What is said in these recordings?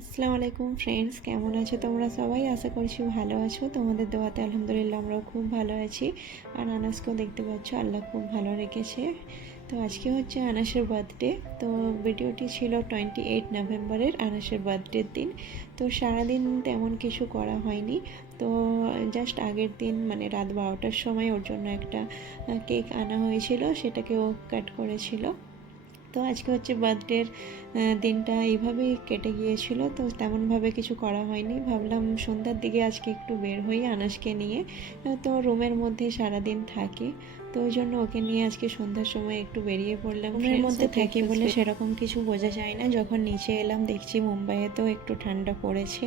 আসসালামু আলাইকুম ফ্রেন্ডস, কেমন আছো তোমরা সবাই? আশা করছি ভালো আছো। তোমাদের দোয়াতে আলহামদুলিল্লাহ আমরাও খুব ভালো আছি। আর আনাসকেও দেখতে পাচ্ছ, আল্লাহ খুব ভালো রেখেছে। তো আজকে হচ্ছে আনাসের বার্থডে। তো ভিডিওটি ছিল 28 নভেম্বরের, আনাসের বার্থডের দিন। তো সারাদিন তেমন কিছু করা হয়নি। তো জাস্ট আগের দিন মানে রাত 12টার সময় ওর জন্য একটা কেক আনা হয়েছিল, সেটাকে ও কাট করেছিল। তো আজকে হচ্ছে বার্থডের দিনটা এইভাবেই কেটে গিয়েছিল। তো তেমনভাবে কিছু করা হয়নি। ভাবলাম সন্ধ্যার দিকে আজকে একটু বের হই আনাসকে নিয়ে। তো রুমের মধ্যে সারাদিন থাকি, তো ওই জন্য ওকে নিয়ে আজকে সন্ধ্যার সময় একটু বেরিয়ে পড়লাম। রুমের মধ্যে থাকি বলে সেরকম কিছু বোঝা যায় না। যখন নিচে এলাম দেখছি মুম্বাইয়েতেও একটু ঠান্ডা পড়েছে।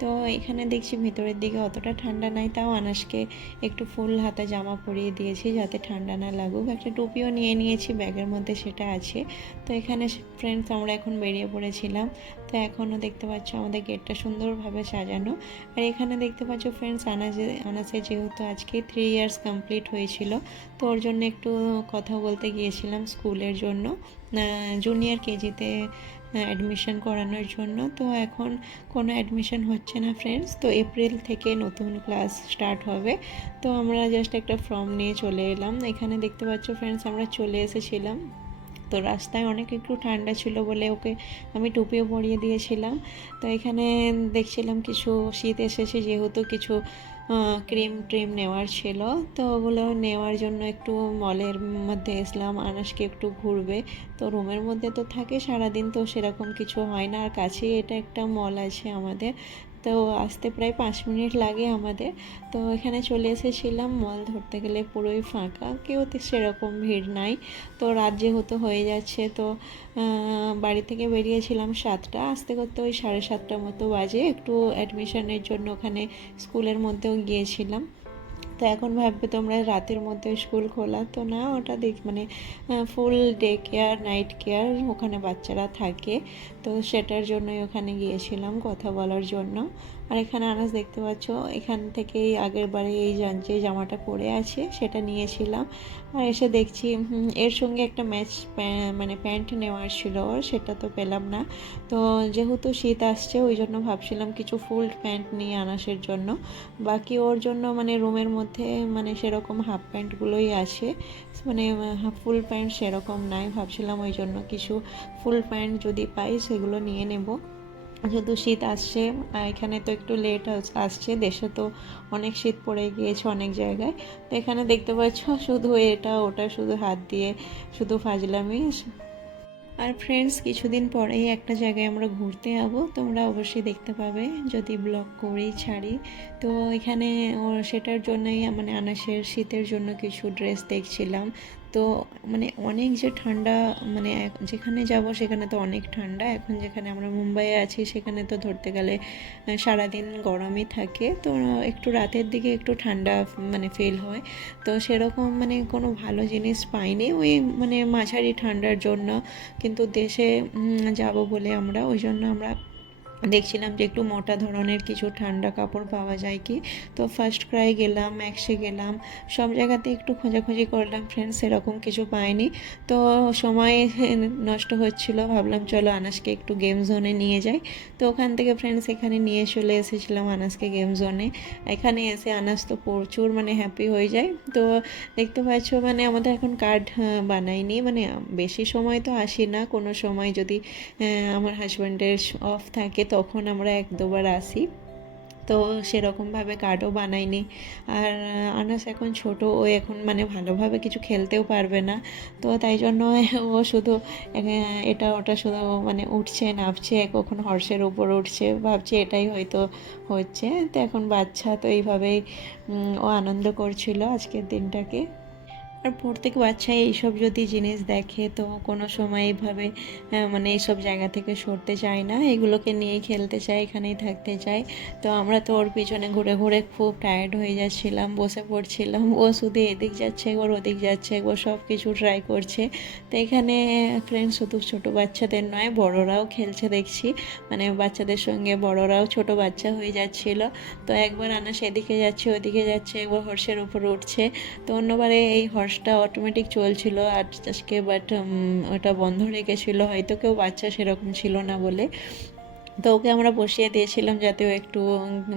তো এখানে দেখছি ভিতরের দিকে অতটা ঠান্ডা নাই, তাও আনাসকে একটু ফুল হাতা জামা পরিয়ে দিয়েছি যাতে ঠান্ডা না লাগুক। একটা টুপিও নিয়ে নিয়েছি, ব্যাগের মধ্যে সেটা আছে। তো এখানে ফ্রেন্ডস আমরা এখন বেরিয়ে পড়েছিলাম। তো এখনও দেখতে পাচ্ছ আমাদের গেটটা সুন্দরভাবে সাজানো। আর এখানে দেখতে পাচ্ছ ফ্রেন্ডস আনাসে যেহেতু আজকে 3 ইয়ার্স কমপ্লিট হয়েছিল, তো ওর জন্য একটু কথা বলতে গিয়েছিলাম স্কুলের জন্য, জুনিয়র কেজিতে অ্যাডমিশন করানোর জন্য। তো এখন কোনো অ্যাডমিশন হচ্ছে না ফ্রেন্ডস। তো এপ্রিল থেকে নতুন ক্লাস স্টার্ট হবে। তো আমরা জাস্ট একটা ফর্ম নিয়ে চলে এলাম। এখানে দেখতে পাচ্ছ ফ্রেন্ডস আমরা চলে এসেছিলাম। তো রাস্তায় অনেক একটু ঠান্ডা ছিল বলে ওকে আমি টুপিও পরিয়ে দিয়েছিলাম। তো এখানে দেখছিলাম কিছু শীত এসেছে যেহেতু কিছু ক্রিম ট্রিম নেওয়ার ছিল। তো ওগুলো নেওয়ার জন্য একটু মলের মধ্যে এসলাম, আনাসকে একটু ঘুরবে। তো রুমের মধ্যে তো থাকে সারাদিন, তো সেরকম কিছু হয় না। আর কাছেই এটা একটা মল আছে আমাদের, তো আসতে প্রায় 5 মিনিট লাগে আমাদের। তো এখানে চলে এসেছিলাম। মল ধরতে গেলে পুরোই ফাঁকা, কেউ তো সেরকম ভিড় নাই। তো রাত যেহেতু হয়ে যাচ্ছে, তো বাড়ি থেকে বেরিয়েছিলাম 7টা, আসতে করতে ওই 7:30 মতো বাজে। একটু অ্যাডমিশনের জন্য ওখানে স্কুলের মধ্যেও গিয়েছিলাম। তো এখন ভাববে তোমরা রাতের মধ্যে স্কুল খোলা, তো না, ওটা মানে ফুল ডে কেয়ার, নাইট কেয়ার, ওখানে বাচ্চারা থাকে। তো সেটার জন্যই ওখানে গিয়েছিলাম কথা বলার জন্য। আর এখানে আনাজ দেখতে পাচ্ছ, এখান থেকেই আগের বারে এই যে জামাটা পরে আছে সেটা নিয়েছিলাম। আর এসে দেখছি এর সঙ্গে একটা ম্যাচ মানে প্যান্ট নেওয়ার ছিল, সেটা তো পেলাম না। তো যেহেতু শীত আসছে ওই জন্য ভাবছিলাম কিছু ফুল প্যান্ট নিয়ে আনাসের জন্য। বাকি ওর জন্য মানে রুমের মধ্যে মানে সেরকম হাফ প্যান্টগুলোই আছে, মানে ফুল প্যান্ট সেরকম নাই। ভাবছিলাম ওই জন্য কিছু ফুল প্যান্ট যদি পাই সেগুলো নিয়ে নেব, যেহেতু শীত আসছে। এখানে তো একটু লেট আসছে, দেশে তো অনেক শীত পড়ে গিয়েছে অনেক জায়গায়। তো এখানে দেখতে পাচ্ছ শুধু এটা ওটা শুধু হাত দিয়ে শুধু ফাজলামি। আর ফ্রেন্ডস কিছুদিন পরেই একটা জায়গায় আমরা ঘুরতে যাব, তোমরা অবশ্যই দেখতে পাবে যদি ব্লগ করেই ছাড়ি। তো এখানে সেটার জন্যই মানে আনাসের শীতের জন্য কিছু ড্রেস দেখছিলাম। তো মানে অনেক যে ঠান্ডা, মানে যেখানে যাব সেখানে তো অনেক ঠান্ডা। এখন যেখানে আমরা মুম্বাইয়ে আছি সেখানে তো ধরতে গেলে সারাদিন গরমই থাকে। তো একটু রাতের দিকে একটু ঠান্ডা মানে ফিল হয়। তো সেরকম মানে কোনো ভালো জিনিস পাইনি ওই মানে মাঝারি ঠান্ডার জন্য। কিন্তু দেশে যাব বলে আমরা ওই জন্য আমরা দেখছিলাম যে একটু মোটা ধরনের কিছু ঠান্ডা কাপড় পাওয়া যায় কি। তো ফার্স্ট ক্রাই গেলাম, ম্যাক্সে গেলাম, সব জায়গাতে একটু খোঁজাখুঁজি করলাম ফ্রেন্ডস, সেরকম কিছু পাইনি। তো সময় নষ্ট হচ্ছিল, ভাবলাম চলো আনাসকে একটু গেম জোনে নিয়ে যাই। তো ওখান থেকে ফ্রেন্ডস এখানে নিয়ে চলে এসেছিলাম আনাসকে গেম জোনে। এখানে এসে আনাস তো প্রচুর মানে হ্যাপি হয়ে যায়। তো দেখতে পাচ্ছ মানে আমাদের এখন কার্ড বানাইনি, মানে বেশি সময় তো আসি না, কোনো সময় যদি আমার হাজব্যান্ডের অফ থাকে তখন আমরা 1-2বার আসি। তো সেরকমভাবে কার্ডও বানাইনি। আর আনাস এখন ছোট, ও এখন মানে ভালোভাবে কিছু খেলতেও পারবে না। তো তাই জন্য ও শুধু এটা ওটা শুধু মানে উঠছে নামছে, কখন হর্সের উপর উঠছে, ভাবছে এটাই হয়তো হচ্ছে। তো এখন বাচ্চা, তো এইভাবেই ও আনন্দ করছিল আজকের দিনটাকে। আর প্রত্যেক বাচ্চা এইসব যদি জিনিস দেখে তো কোনো সময় এইভাবে মানে এইসব জায়গা থেকে সরতে চায় না, এগুলোকে নিয়েই খেলতে চায়, এখানেই থাকতে চায়। তো আমরা তো ওর পিছনে ঘুরে ঘুরে খুব টায়ার্ড হয়ে যাচ্ছিলাম, বসে পড়ছিলাম। ও শুধু এদিক যাচ্ছে একবার ওদিক যাচ্ছে একবার, সব কিছু ট্রাই করছে। তো এখানে ফ্রেন্ড শুধু ছোটো বাচ্চাদের নয় বড়রাও খেলছে দেখছি, মানে বাচ্চাদের সঙ্গে বড়রাও ছোট বাচ্চা হয়ে যাচ্ছিল। তো একবার আনা সেদিকে যাচ্ছে ওদিকে যাচ্ছে, একবার হর্ষের উপর উঠছে। তো অন্যবারে এই হর্সটা অটোমেটিক চলছিল আর আজকে বাট ওটা বন্ধ রেখেছিল, হয়তো কেউ বাচ্চা সেরকম ছিল না বলে। তো ওকে আমরা বসিয়ে দিয়েছিলাম যাতে ও একটু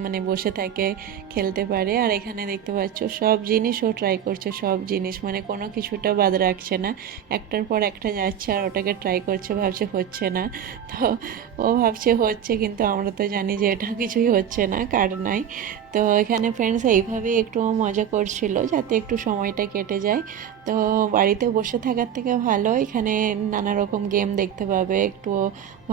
মানে বসে থাকে, খেলতে পারে। আর এখানে দেখতে পাচ্ছ সব জিনিস ও ট্রাই করছে, সব জিনিস মানে কোনো কিছুটা বাদ রাখছে না, একটার পর একটা যাচ্ছে আর ওটাকে ট্রাই করছে, ভাবছে হচ্ছে না। তো ও ভাবছে হচ্ছে, কিন্তু আমরা তো জানি যে এটা কিছুই হচ্ছে না, কার নাই। তো এখানে ফ্রেন্ডস এইভাবেই একটু মজা করছিল যাতে একটু সময়টা কেটে যায়। তো বাড়িতে বসে থাকার থেকে ভালো এখানে নানা রকম গেম দেখতে পাবে, একটু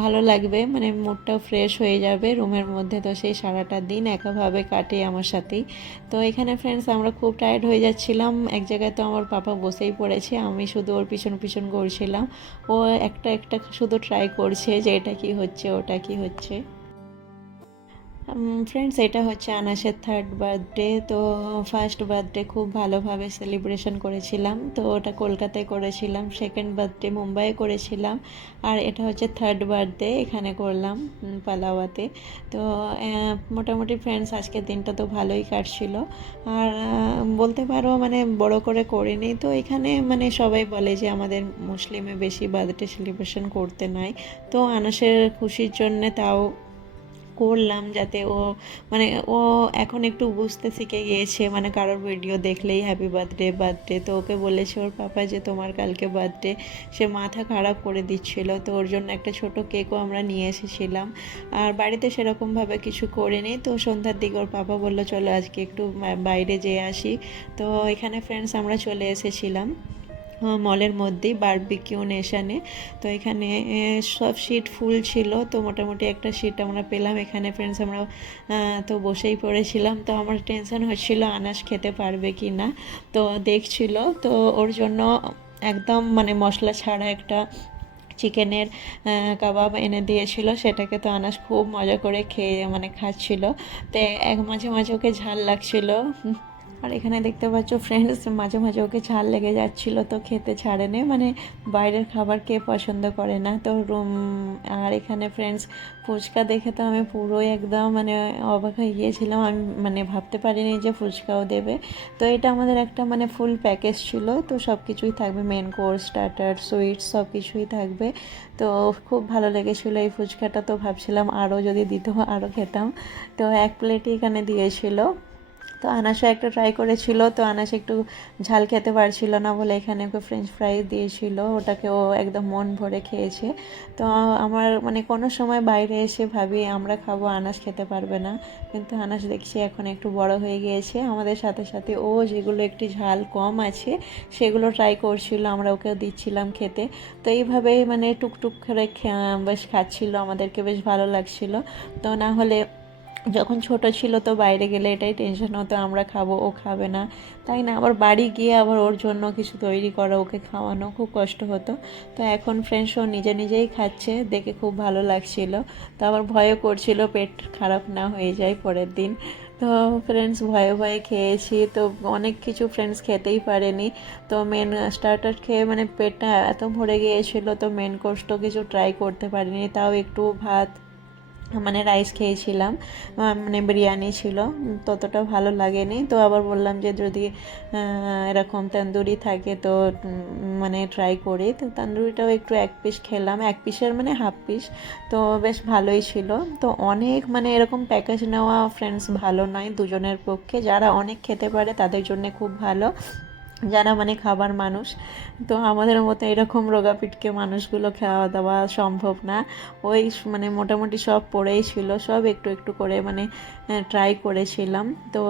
ভালো লাগবে, মানে মুডটাও ফ্রেশ হয়ে যাবে রুমের মধ্যে। তো সেই সারাটা দিন একাভাবে কাটে আমার সাথেই। তো এখানে ফ্রেন্ডস আমরা খুব টায়ার্ড হয়ে যাচ্ছিলাম, এক জায়গায় তো আমার পাপা বসেই পড়েছে, আমি শুধু ওর পিছন পিছন ঘুরছিলাম। ও একটা একটা শুধু ট্রাই করছে যে এটা কি হচ্ছে, ওটা কি হচ্ছে। ফ্রেন্ডস এটা হচ্ছে আনাসের থার্ড বার্থডে। তো ফার্স্ট বার্থডে খুব ভালোভাবে সেলিব্রেশন করেছিলাম, তো ওটা কলকাতায় করেছিলাম। সেকেন্ড বার্থডে মুম্বাইয়ে করেছিলাম। আর এটা হচ্ছে থার্ড বার্থডে এখানে করলাম পালাওয়াতে। তো মোটামুটি ফ্রেন্ডস আজকের দিনটা তো ভালোই কাটছিল। আর বলতে পারো মানে বড় করে করিনি। তো এখানে মানে সবাই বলে যে আমাদের মুসলিমে বেশি বার্থডে সেলিব্রেশন করতে নাই। তো আনাসের খুশির জন্যে তাও করলাম, যাতে ও মানে ও এখন একটু বুঝতে শিখে গিয়েছে, মানে কারোর ভিডিও দেখলেই হ্যাপি বার্থডে বার্থডে। তো ওকে বলেছে ওর পাপা যে তোমার কালকে বার্থডে, সে মাথা খারাপ করে দিচ্ছিল। তো ওর জন্য একটা ছোট কেকও আমরা নিয়ে এসেছিলাম। আর বাড়িতে সেরকমভাবে কিছু করিনি। তো সন্ধ্যার দিকে ওর পাপা বললো চলো আজকে একটু বাইরে যেয়ে আসি। তো এখানে ফ্রেন্ডস আমরা চলে এসেছিলাম মলের মধ্যেই বারবিকিউ নেশানে। তো এখানে সব সিট ফুল ছিল, তো মোটামুটি একটা সিট আমরা পেলাম এখানে ফ্রেন্ডস। আমরা তো বসেই পড়েছিলাম। তো আমার টেনশন হচ্ছিল আনাস খেতে পারবে কি না। তো দেখছিল, তো ওর জন্য একদম মানে মশলা ছাড়া একটা চিকেনের কাবাব এনে দিয়েছিল, সেটাকে তো আনাস খুব মজা করে খেয়ে মানে খাচ্ছিল। তো এক মাঝে মাঝে ওকে ঝাল লাগছিল। আর এখানে দেখতে পাচ্ছ ফ্রেন্ডস মাঝে মাঝে ওকে ঝাল লেগে যাচ্ছিল, তো খেতে ছাড়েনি, মানে বাইরের খাবার কে পছন্দ করে না। তো আর এখানে ফ্রেন্ডস ফুচকা দেখে তো আমি পুরোই একদম মানে অবাক হয়ে গিয়েছিলাম। আমি মানে ভাবতে পারিনি যে ফুচকাও দেবে। তো এটা আমাদের একটা মানে ফুল প্যাকেজ ছিল, তো সব কিছুই থাকবে, মেন কোর্স স্টার্টার সুইটস সব কিছুই থাকবে। তো খুব ভালো লেগেছিলো এই ফুচকাটা। তো ভাবছিলাম আরও যদি দিত আরও খেতাম। তো এক প্লেটই এখানে দিয়েছিল। তো আনাসও একটা ট্রাই করেছিল, তো আনাস একটু ঝাল খেতে পারছিল না বলে এখানে ওকে ফ্রেঞ্চ ফ্রাই দিয়েছিল, ওটাকে ও একদম মন ভরে খেয়েছে। তো আমার মানে কোনো সময় বাইরে এসে ভাবি আমরা খাবো, আনাস খেতে পারবে না। কিন্তু আনাস দেখছি এখন একটু বড় হয়ে গিয়েছে, আমাদের সাথে সাথে ও যেগুলো একটু ঝাল কম আছে সেগুলো ট্রাই করছিল, আমরা ওকে দিচ্ছিলাম খেতে। তো এইভাবেই মানে টুকটুক করে বেশ খাচ্ছিল, আমাদেরকে বেশ ভালো লাগছিল। তো না হলে যখন ছোট ছিল তো বাইরে গেলে এটাই টেনশন হতো আমরা খাবো ও খাবে না, তাই না? আবার বাড়ি গিয়ে আবার ওর জন্য কিছু তৈরি করা, ওকে খাওয়ানো খুব কষ্ট হতো। তো এখন ফ্রেন্ডস ও নিজে নিজেই খাচ্ছে, দেখে খুব ভালো লাগছিল। তো আবার ভয়ও করছিল পেট খারাপ না হয়ে যায় পরের দিন। তো ফ্রেন্ডস ভয়ে ভয়ে খেয়েছি, তো অনেক কিছু ফ্রেন্ডস খেতেই পারেনি। তো মেন স্টার্টার খেয়ে মানে পেটটা এত ভরে গিয়েছিল, তো মেন কোর্সটাও কিছু ট্রাই করতে পারিনি, তাও একটু ভাত মানে রাইস খেয়েছিলাম। মানে বিরিয়ানি ছিল, ততটা ভালো লাগেনি। তো আবার বললাম যে যদি এরকম তন্দুরি থাকে তো মানে ট্রাই করি। তো তন্দুরিটাও একটু এক পিস খেলাম, এক পিসের মানে হাফ পিস। তো বেশ ভালোই ছিল। তো অনেক মানে এরকম প্যাকেজ নেওয়া ফ্রেন্ডস ভালো নয় দুজনের পক্ষে, যারা অনেক খেতে পারে তাদের জন্য খুব ভালো, যারা মানে খাবার মানুষ। তো আমাদের মতো এরকম রোগাপিটকে মানুষগুলো খাওয়া দাওয়া সম্ভব না। ওই মানে মোটামুটি সব পড়েই ছিল, সব একটু একটু করে মানে ট্রাই করেছিলাম। তো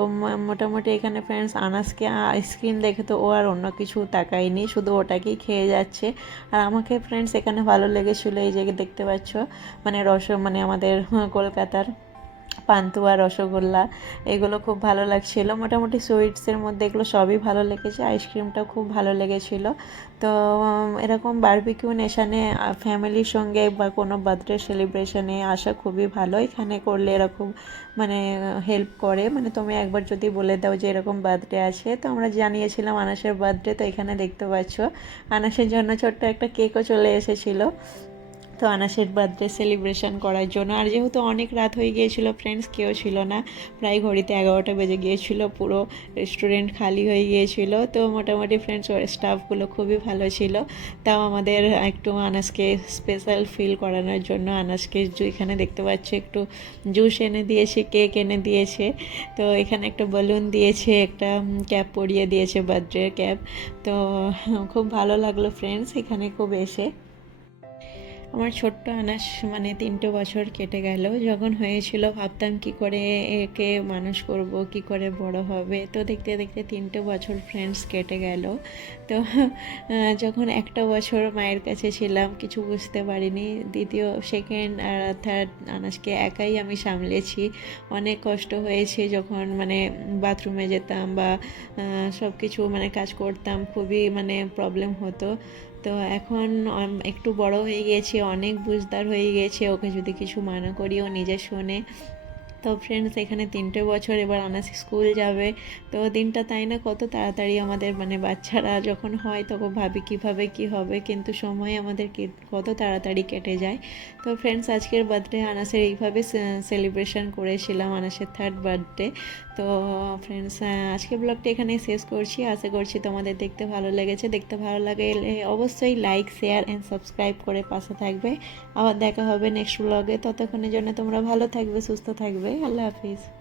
মোটামুটি এখানে ফ্রেন্ডস আনাসকে আইসক্রিম দেখে তো ও আর অন্য কিছু তাকায়নি, শুধু ওটাকেই খেয়ে যাচ্ছে। আর আমাকে ফ্রেন্ডস এখানে ভালো লেগেছিলো এই যে দেখতে পাচ্ছ মানে মানে আমাদের কলকাতার পান্তুয়া রসগোল্লা, এগুলো খুব ভালো লাগছিলো। মোটামুটি সুইটসের মধ্যে এগুলো সবই ভালো লেগেছে, আইসক্রিমটাও খুব ভালো লেগেছিলো। তো এরকম বারবিকিউ নেশানে ফ্যামিলির সঙ্গে বা কোনো বার্থডে সেলিব্রেশনে আসা খুবই ভালো। এখানে করলে এরকম মানে হেল্প করে, মানে তুমি একবার যদি বলে দাও যে এরকম বার্থডে আছে। তো আমরা জানিয়েছিলাম আনাসের বার্থডে, তো এখানে দেখতে পাচ্ছ আনাসের জন্য ছোট্ট একটা কেকও চলে এসেছিলো। তো তো আনাসের বার্থডে সেলিব্রেশন করার জন্য। আর যেহেতু অনেক রাত হয়ে গিয়েছিল ফ্রেন্ডস, কেউ ছিল না, প্রায় ঘড়িতে 11টা বেজে গিয়েছিল, পুরো রেস্টুরেন্ট খালি হয়ে গিয়েছিল। তো মোটামুটি ফ্রেন্ডস স্টাফগুলো খুবই ভালো ছিল। তাও আমাদের একটু আনাসকে স্পেশাল ফিল করানোর জন্য আনাসকে এখানে দেখতে পাচ্ছ একটু জুস এনে দিয়েছে, কেক এনে দিয়েছে। তো এখানে একটা বেলুন দিয়েছে, একটা ক্যাপ পরিয়ে দিয়েছে, বার্থডে ক্যাপ। তো খুব ভালো লাগলো ফ্রেন্ডস এখানে খুব এসে। আমার ছোট্ট আনাস মানে 3টে বছর কেটে গেল। যখন হয়েছিল ভাবতাম কি করে একে মানুষ করব, কি করে বড় হবে। তো দেখতে দেখতে 3টে বছর ফ্রেন্ডস কেটে গেল। তো যখন একটা বছর মায়ের কাছে ছিলাম কিছু বুঝতে পারিনি, দ্বিতীয় সেকেন্ড আর থার্ড আনাসকে একাই আমি সামলেছি। অনেক কষ্ট হয়েছে যখন মানে বাথরুমে যেতাম বা সব কিছু মানে কাজ করতাম, খুবই মানে প্রবলেম হতো। তো এখন একটু বড় হয়ে গিয়েছি, অনেক বুঝদার হয়ে গিয়েছে, ওকে যদি কিছু মানা করি ও নিজে শোনে। তো ফ্রেন্ডস এখানে 3টে বছর, এবার আনাস স্কুল যাবে। তো দিনটা তাই না কত তাড়াতাড়ি আমাদের মানে বাচ্চারা যখন হয় তখন ভাবি কীভাবে কী হবে, কিন্তু সময় আমাদের কত তাড়াতাড়ি কেটে যায়। তো ফ্রেন্ডস আজকের বার্থডে আনাসের এইভাবে সেলিব্রেশন করেছিলাম, আনাসের 3rd বার্থডে। তো ফ্রেন্ডস আজকের ব্লগটা এখানে শেষ করছি। আশা করছি তোমাদের দেখতে ভালো লেগেছে। দেখতে ভালো লাগলে অবশ্যই লাইক, শেয়ার অ্যান্ড সাবস্ক্রাইব করে পাশে থাকবে। আবার দেখা হবে নেক্সট ব্লগে। ততক্ষণের জন্য তোমরা ভালো থাকবে, সুস্থ থাকবে। আল্লাহ হাফিজ।